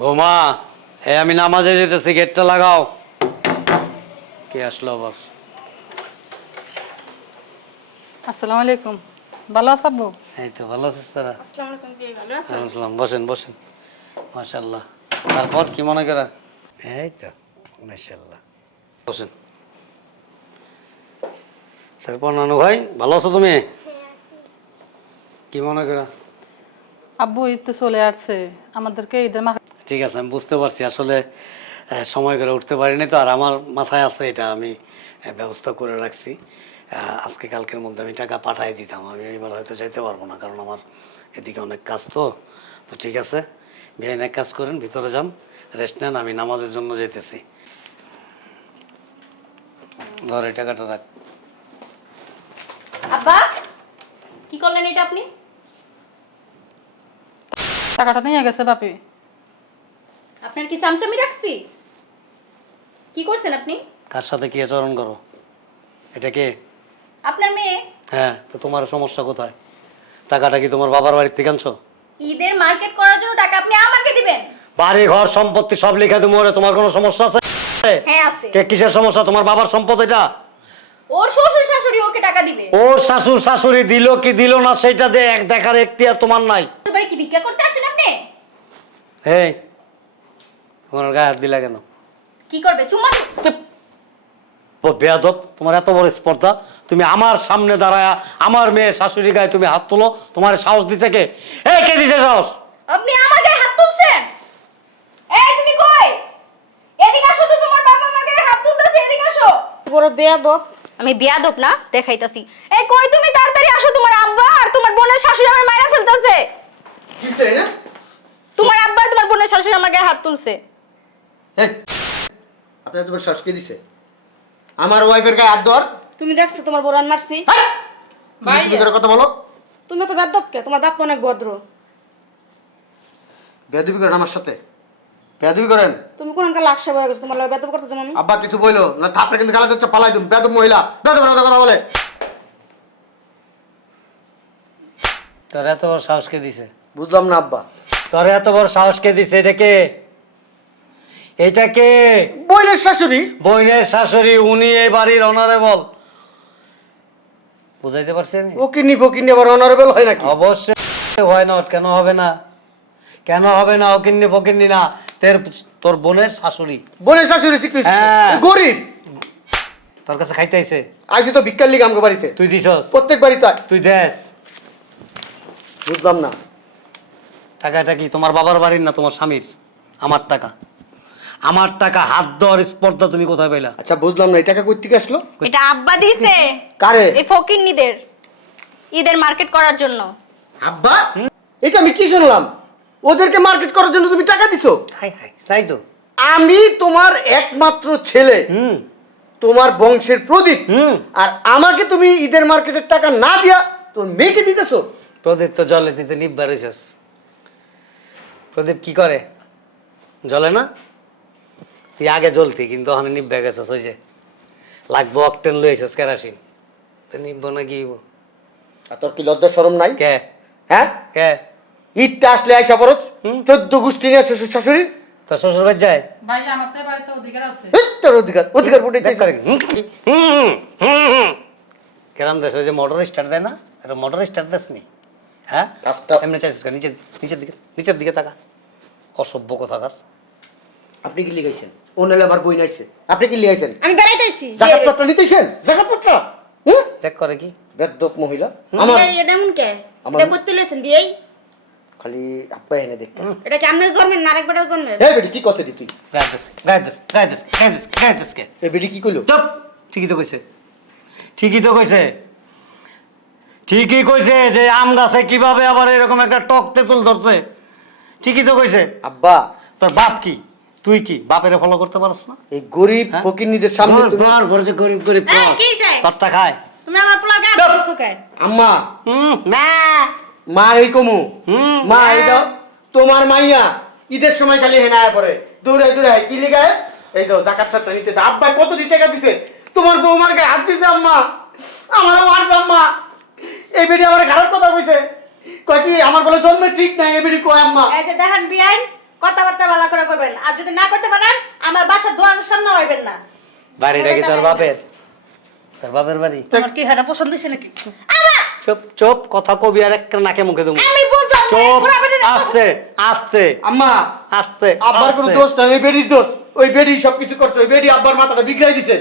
বৌমা এ আমি নামাজে যেতেছি গেটটা লাগাও। কে আসলো আবার? আসসালামু আলাইকুম। ভালো আছো আব্বু? এই তো ভালো আছিস তারা। আসসালামু আলাইকুম কে ভালো আছেন আসসালাম বসেন বসেন। মাশাল্লাহ তারপর কি মনে করা? এই তো মাশাল্লাহ বসেন। তারপর নানু ভাই ভালো আছো তুমি? কি মনে করা? আব্বু ঈদ তো চলে আসছে। আমাদেরকে ঈদের মার্কেট ঠিক আছে আমি বুঝতে পারছি। আসলে সময় করে উঠতে পারিনি তো আর আমার মাথায় আছে এটা আমি ব্যবস্থা করে রাখছি। আজকে কালকের মধ্যে আমি টাকা পাঠিয়ে দিতাম আমি এবার হয়তো যাইতে পারব না কারণ আমার এদিকে অনেক কাজ তো। তো ঠিক আছে বেআইন এক কাজ করেন ভিতরে যান রেস্ট নেন আমি নামাজের জন্য যেতেছি ধর এই টাকাটা রাখ। আব্বা কি করলেন এটা আপনি? টাকাটা নিয়ে গেছে বাপি। আপনার কি চামচামি রাখছি? কি করছেন আপনি? কার সাথে কি আচরণ করো? এটা কে? আপনার মেয়ে? হ্যাঁ তো তোমার সমস্যা কোথায়? টাকাটা কি তোমার বাবার বাড়ির থেকে আনছো? ঈদের মার্কেট করার জন্য টাকা আপনি আমাকে দিবেন। বাড়ি ঘর সম্পত্তি সব লিখে তুমি ওরে তোমার কোনো সমস্যা আছে? হ্যাঁ আছে। কে কিসের সমস্যা? তোমার বাবার সম্পদ এটা? ওর শ্বশুর শাশুড়ি ওকে টাকা দিবে। ওর শাশুর শাশুড়ি দিল কি দিল না সেটা এক দেখার এখতিয়ার তোমার নাই। শ্বশুর বাড়ি কি ভিক্ষা করতে আসেন আপনি? এই তোমার গায়ে হাত দিলা কেন? কি করবে? চুমা ও বেয়াদব তোমার এত বড় স্পর্ধা তুমি আমার সামনে দাঁড়ায় আমার মেয়ে শাশুড়ি গায়ে তুমি হাত তোলো তোমার সাহস দিতে কে? এ কে দিতে সাহস? আপনি আমার গায়ে হাত তুলছেন? এই তুমি কই? এদিকে আসো তো তোমার বাবা আমার গায়ে হাত তুলতেছে এদিকে আসো। বড় বেয়াদব? আমি বিয়াদব না দেখাইতাছি। এই কই তুমি? তাড়াতাড়ি আসো তোমার আব্বা আর তোমার বোনের শাশুড়ি আমার মায়েরা ফেলতেছে। কিসে না? তোমার আব্বা আর তোমার বোনের শাশুড়ি আমার গায়ে হাত তুলছে। এই আপনার তোমার শ্বাস কে দিছে। আমার ওয়াইফের গায়ে হাত ধর। তুমি দেখছ তোমার বোরান মারছি? তুমি কথা বলো? তুমি তো বেদব কে? তোমার বাপ অনেক ভদ্র। বেদবি করেন আমার সাথে। বেদবি করেন? তুমি কোন কাল বয়ে গেছো? তোমার বেদব করতে আমি? আব্বা কিছু বইলো? না থাপড়ে কিন্তু গালা যাচ্ছে পালাই দিম। বেদব মহিলা। বেদব না কথা বলে। তোর এত বড় সাহস কে দিছে? বুঝলাম না আব্বা। তোর এত বড় সাহস কে দিছে? এটা কে? এটা কে? বইলের শাশুড়ি। বইনের শাশুড়ি উনি এই বাড়ির অনারেবল বুঝাইতে পারছি আমি? ও কিনি ফকিনি আবার অনারেবল হয় নাকি? অবশ্যই হয় নট কেন হবে না? কেন হবে না ও কিন্নি ফকিন্নি না? তোর তোর বোনের শাশুড়ি। বোনের শাশুড়ি হ্যাঁ। গরিব। তোর কাছে খাইতে আইছে? আইসি তো ভিক্ষার লিগে বাড়িতে। তুই দিছস? প্রত্যেক বাড়িতে তুই দেস। বুঝলাম না। টাকাটা কি তোমার বাবার বাড়ির না তোমার স্বামীর? আমার টাকা। আমার টাকা হাত দেওয়ার স্পর্ধা তুমি কোথায় পেলা আচ্ছা বুঝলাম না এই টাকা কই থেকে আসলো? এটা আব্বা দিছে। কারে? এই ফকিন্নিদের। ঈদের মার্কেট করার জন্য। আব্বা? এটা আমি কি শুনলাম? ওদেরকে মার্কেট করার জন্য তুমি টাকা দিছো? হাই হাই তাই তো। আমি তোমার একমাত্র ছেলে। হুম। তোমার বংশের প্রদীপ। হুম। আর আমাকে তুমি ঈদের মার্কেটের টাকা না দিয়া তো মেয়েকে দিতেছো? প্রদীপ তো জলে দিতে তো নিব্বা প্রদীপ কি করে? জলে না? তুই আগে জ্বলতি কিন্তু ওখানে নিব্বা গেছিস ওই যে লাগবো অকটেন লইছিস কেরাসিন। তো নিব্ব না কি আর তোর কি লজ্জা শরম নাই? কে? হ্যাঁ? কে? ঈদটা আসলে আইসা পরস হুম। চোদ্দ গোষ্ঠী নিয়ে শ্বশুর শাশুড়ি। তোর শ্বশুর বাড়ি যায়? ভাই আমার তো বাড়িতে অধিকার আছে। তোর অধিকার অধিকার হুম। কেরাম দেশ ওই যে মোটর স্টার্ট দেয় না? এটা মোটর স্টার্ট দেস নি? হ্যাঁ? কাজটা এমনি চাইছিস কেন? নিচে নিচের দিকে নিচের দিকে তাকা। অসভ্য কোথাকার। আপনি কি লিখাইছেন ও নাহলে আমার বই নাইছে। আপনি কি আমি বেড়াইতেছি। নিতেছেন? করে কি? বেদ্যপ মহিলা। আমার এটা এমন কে? এটা করতে লইছেন বিয়ে? খালি আপা এনে দেখতে। এটা কি আপনার জন্মের না আরেকবার জন্মের? বেটি কি কছে দি তুই? গায়ে দেশ গায়ে দেশ গায়ে দেশ গায়ে দেশ গায়ে দেশ কে এ বেটি কি কইলো? চুপ! ঠিকই তো কইছে। ঠিকই তো কইছে। ঠিকই কইছে যে আম গাছে কীভাবে আবার এরকম একটা টক তেঁতুল ধরছে। ঠিকই তো কইছে। আব্বা। তোর বাপ কি? তুই কি বাপের ফলো করতে পারছ না? এই গরিব হ্যাঁ? ফকিরনিদের সামনে ঘর, তুমি ঘর, যে গরিব গরিব এই, চাই? কর্তা খায়। তুমি আমার পোলার গায়ে হাত দিছো কে আম্মা। হুম না মা এই কমু। হুম মা এটা তোমার মাইয়া। ঈদের সময় খালি হেনা আয়া পড়ে। দূরে দূরে কি লিগায় এই তো জাকাত টাকা নিতেছে আব্বা কত দি টাকা দিছে? তোমার বৌমার গায়ে হাত দিছে আম্মা। আমার মারছে আম্মা। এই বেটি আমার খারাপ কথা কইছে। কয় কি আমার বলে জন্মের ঠিক নাই এই বেটি কয় আম্মা? এই যে দেখেন বিয়াই কথাবার্তা বলা করবেন আর যদি না করতে পারেন আমার বাসার দোয়ানের সামনে হইবেন না। বাড়িটা কি তোর বাপের? তোর বাপের বাড়ি? তোমার কি হারা পছন্দ হয়েছে নাকি? চুপ চুপ কথা কবি আর একটা নাকে মুখে দেবো। আমি বুঝলাম চুপ। আস্তে আস্তে আম্মা আস্তে আব্বার কোনো দোষ নাই ওই বেডির দোষ। ওই বেডি সবকিছু করছে ওই বেডি আব্বার মাথাটা বিগড়াই দিছে।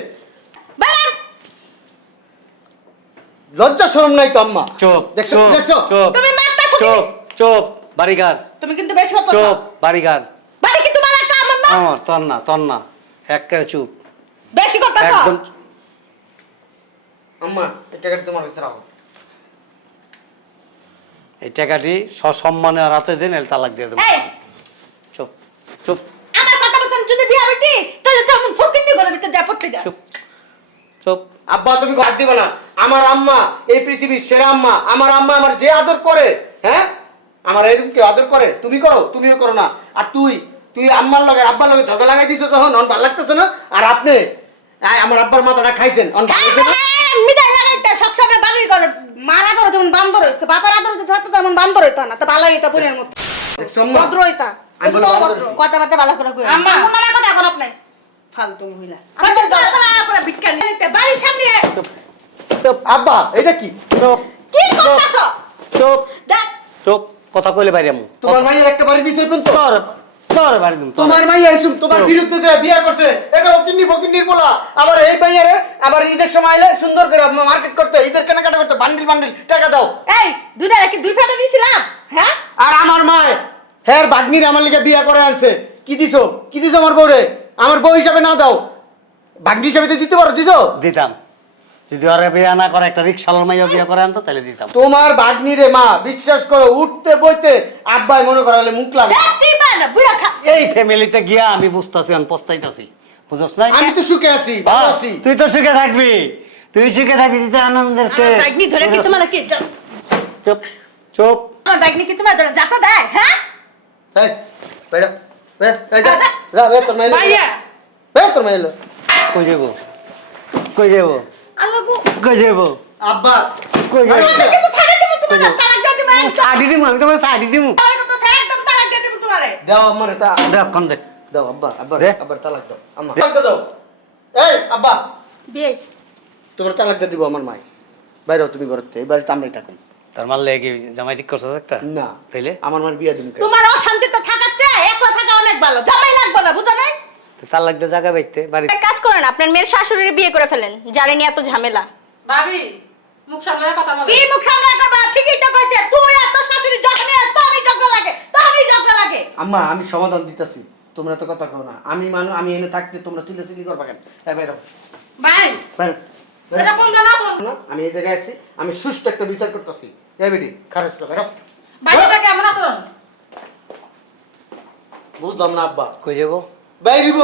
লজ্জা শরম নাই তো আম্মা। চুপ দেখছ দেখছ? চুপ তুমি মারতে চুপ চুপ। বাড়িঘর। তুমি কিন্তু বেশি কথা চুপ বাড়িঘর। বাড়ি কি তোমার একটা আমার না? আমার তোর না তোর না। একেবারে চুপ। বেশি কথা একদম আম্মা এই টাকাটা তোমার কাছে রাখো। এই টাকাটি সসম্মানে আর হাতে দিন এর তালাক দিয়ে দেবো। চুপ চুপ। আমার কথা মতন যদি বিয়া হইতি তাহলে তো আমি ফকির নিয়ে যা পড়তে যা। চুপ চুপ। আব্বা তুমি হাত দিবে না। আমার আম্মা এই পৃথিবীর সেরা আম্মা। আমার আম্মা আমার যে আদর করে হ্যাঁ? আমার এরকম কেউ আদর করে তুমি করো তুমিও করো না। আর তুই তুই আম্মার লগে আব্বার লগে ঝগড়া লাগাই দিছো যখন অন ভালো লাগতেছে না? আর আপনি আয়, আমার আব্বার মাথাটা খাইছেন অন ভালো লাগছে না? মিঠাই লাগাইতে সবসময় বাড়ির ঘরে মারা ঘরে যেমন বান্দর হয়েছে বাবার আদর যদি থাকতো তেমন বান্দর হইতো না তো ভালো হইতো বোনের মতো। ভদ্র হইতা আমি বলি ভদ্র ভদ্র কথাবার্তা ভালো করে কই আম্মা। আম্মা কথা করো আপনি। ফালতু মহিলা। আমাদের যতনা করে ভিক্ষা নিতে বাড়ির সামনে চুপ আব্বা এটা কি? চুপ কি করতাছ? চুপ দেখ চুপ কথা কইলে বাইরে আমু তোমার মাইয়ের একটা বাড়ি দিছো এখন তো? তোর তোর বাড়ি দিম তোমার মাইয়া এসুম তোমার বিরুদ্ধে যে বিয়ে করছে এটা অকিন্নি ফকিন্নির বলা আবার এই মাইয়ারে আবার ঈদের সময় এলে সুন্দর করে মার্কেট করতে ঈদের কেনাকাটা করতে বান্ডিল বান্ডিল টাকা দাও। এই দুইটা নাকি দুই ফেটা দিছিলাম হ্যাঁ? আর আমার মায় হ্যাঁ বাগনির আমার লিগে বিয়া করে আনছে। কি দিছো? কি দিছো আমার বউরে? আমার বউ হিসাবে না দাও। বাগনি হিসাবে তো দিতে পারো দিছো? দিতাম। যদি ওরা বিয়া না করে একটা রিক্সালার মাইয়া বিয়া করে আনতো তাহলে দিতাম। তোমার বাগনি রে মা বিশ্বাস করো উঠতে বইতে আব্বাই মনে করালে মুখ লাগে দেখতেই পায় না বুড়া খা এই ফ্যামিলিতে গিয়া আমি বুঝতাছি আমি পস্তাইতাছি। বুঝছ না আমি তো সুখে আছি ভালো আছি। তুই তো সুখে থাকবি। তুই সুখে থাকবি তুই তো আনন্দের কে আমার বাইকনি ধরে কি তোমার কি চুপ চুপ। আমার বাইকনি কি তোমার ধরে যাতা দেয় হ্যাঁ? এই, বাইরে, বে, এই যা, যা, বে, তোর মাইলে। ভাইয়া বে, তোর মাইলে। কই যাব? কই যাব? কই যাব আব্বা। কই যাব শাড়ি দিমু আমি তোমার শাড়ি দিমু। তো দাও আমার তা। দেখ দাও আব্বা আব্বা দে। আব্বার তালাক দাও আম্মা তালাক দাও। এই আব্বা। বিয়ে। তোমার তালাক দিয়ে দিব আমার মাই বাইরে তুমি থেকে এই বাড়িতে আমরাই থাকুন। তার মারলে কি জামাই ঠিক করছিস একটা? না। তাইলে? আমার মার বিয়া দিন তোমার অশান্তিতে থাকার চেয়ে একলা থাকা অনেক ভালো। জামাই লাগবে না বুঝো নাই? তার লাগতে জায়গা বাইতে বাড়ি একটা কাজ করেন আপনার মেয়ের শাশুড়ির বিয়ে করে ফেলেন যারে নিয়ে এত ঝামেলা। ভাবি মুখ সামলে কথা বলে কি মুখ বা ঠিকই তো কইছে তুই আর তোর শাশুড়ি যখনই আর তোরই ঝগড়া লাগে তোরই ঝগড়া লাগে। আম্মা আমি সমাধান দিতেছি তোমরা তো কথা কও না। আমি মানু আমি এনে থাকতে তোমরা চিল্লা চিল্লি করবা কেন? এই বাইরে হও, ভাই বাইরে এটা কোন জানা কোন আমি এই জায়গায় আছি আমি সুষ্ঠু একটা বিচার করতেছি। এই বেটি খারাপ বাইরে। ভাই এটা কেমন আচরণ? বুঝলাম না আব্বা। কই যাব? বাইরিব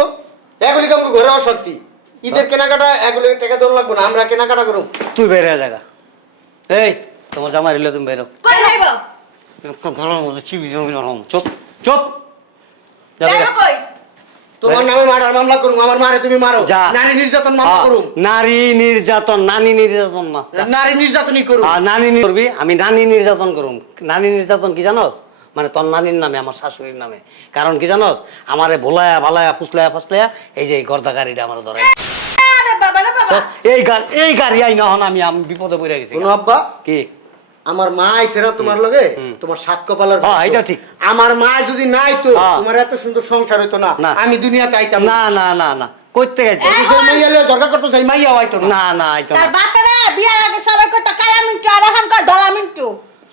এগুলি কামকে ঘরে অশান্তি? ঈদের কেনাকাটা এগুলি টাকা দেওয়া লাগবো না আমরা কেনাকাটা করুম। তুই বেরে জায়গা এই তোমার জামাই রইলে তুমি বেরো কই যাইব চিবি চুপ চুপ। যাবে কই? তোমার নামে মারার মামলা করুম আমার মারে তুমি মারো। যা। নারী নির্যাতন মামলা হ্যাঁ, করুম। নারী নির্যাতন নানি নির্যাতন না। নারী নির্যাতনই করুম। আর নানি নি- করবি আমি নানি নির্যাতন করুম। নানি নির্যাতন কি জানোস? মানে তোর নানির নামে আমার শাশুড়ির নামে। কারণ কি জানোস? আমারে ভোলায়া ভালায়া ফুসলায়া ফাসলায়া এই যে এই গর্দা গাড়িটা আমার ধরে আরে বাবা রে বাবা। এই গাড়ি এই গাড়ি আই না হন আমি আমি বিপদে পড়ে গেছি। আব্বা কি? আমার মা আইছে না তোমার লগে? তোমার সাত কপালের হ্যাঁ, এটা ঠিক। আমার মা যদি নাই তো হ্যাঁ। তোমার এত সুন্দর সংসার হইতো না। আমি দুনিয়াতে আইতাম না। না না না করতে গেছে। মাইয়া লিয়ে ঝগড়া করতে চাই মাইয়া না। না আইতো না। বাপেরা বিয়ার আগে সবাই কইতো মিন্টু আর এখন কয় দলা মিন্টু।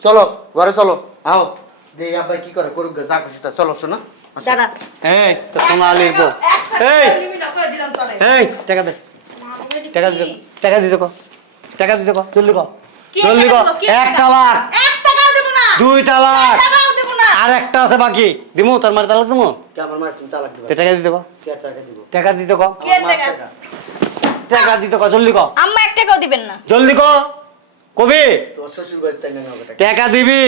চলো ঘরে চলো। আও। দেই আব্বা কি করে? করুক যা খুশি তা চলো শোনা। দাদা। এই তো সোনালির বউ। এই। এই টাকা দে। টাকা দিতে টাকা দিতে কো টাকা দিতে কো জলদি কো। জলদি কো একটা লাখ। এক টাকাও দেব না। দুইটা লাখ। টাকাও দেব না। আর একটা আছে বাকি। দিমু তোর মার তালাক দিমু? কে আমার মা তুমি তালাক দিবা? টাকা দিতে কো? কে টাকা দিব? টাকা দিতে কো। কি টাকা? টাকা। টাকা দিতে কো জলদি কো। আম্মা এক টাকাও দিবেন না। জলদি কো। কবি? টাকা দিবি।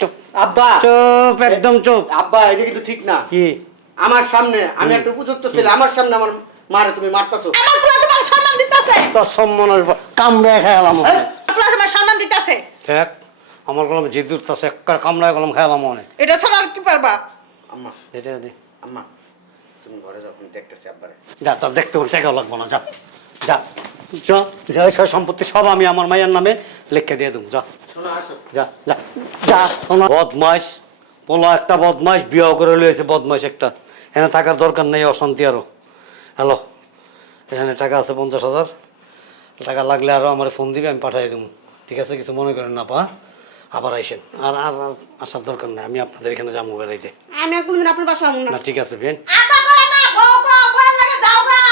চুপ আব্বা। চুপ একদম চুপ। আব্বা এটা কিন্তু ঠিক না। কি? আমার সামনে আমি একটা উপযুক্ত ছেলে আমার সামনে আমার মারে তুমি মারতাছো। আমার পুরা তোমার সম্মান দিতেছে। তোর সম্মানের উপর কামড়ে খেলাম হ্যাঁ? পুরা তোমার সম্মান দিতেছে। দেখ আমার কলম যে দূর তাছে একটা কামড়ায় কলম খেয়ালাম মনে এটা ছাড়া আর কি পারবা? আম্মা। এটা দে। আম্মা তুমি ঘরে যাও আমি দেখতেছি আব্বারে। যা তোর দেখতে টাকাও লাগবো না যা যা। যা যা সব সম্পত্তি সব আমি আমার মায়ের নামে লিখে দিয়ে দেবো যা। যা যা যা শোনা। বদমাস পোলা একটা বদমাস বিয়ে করে লইছে বদমাস একটা। এখানে থাকার দরকার নেই অশান্তি আরও। হ্যালো এখানে টাকা আছে পঞ্চাশ হাজার। টাকা লাগলে আরও আমার ফোন দিবে আমি পাঠিয়ে দেবো। ঠিক আছে কিছু মনে করেন না পা আবার আইসেন। আর আর আসার দরকার নেই আমি আপনাদের এখানে যাব বেড়াইতে। আমি আর কোনদিন আপনার বাসা না। না ঠিক আছে বেন আতা করে না বউ কো বউ লাগে যাও না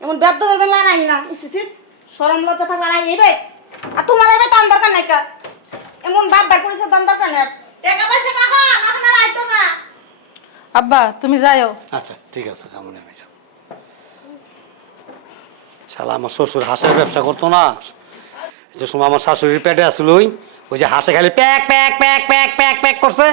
এমন বেদ্য করবে না নাই না ইসিস শরম লজ্জা থাকবে এইবে আর তোমার দাম দরকার নাই কা। এমন বাপ বাপ করেছে দাম দরকার নাই। টাকা পয়সা না হা না। আব্বা তুমি যাইও। আচ্ছা ঠিক আছে যেমন আমি যাব। শালা আমার শ্বশুর হাঁসের ব্যবসা করতো না। যে সময় আমার শাশুড়ির পেটে আসলো ওই ওই যে হাঁসে খালি প্যাক প্যাক প্যাক প্যাক প্যাক প্যাক করছে।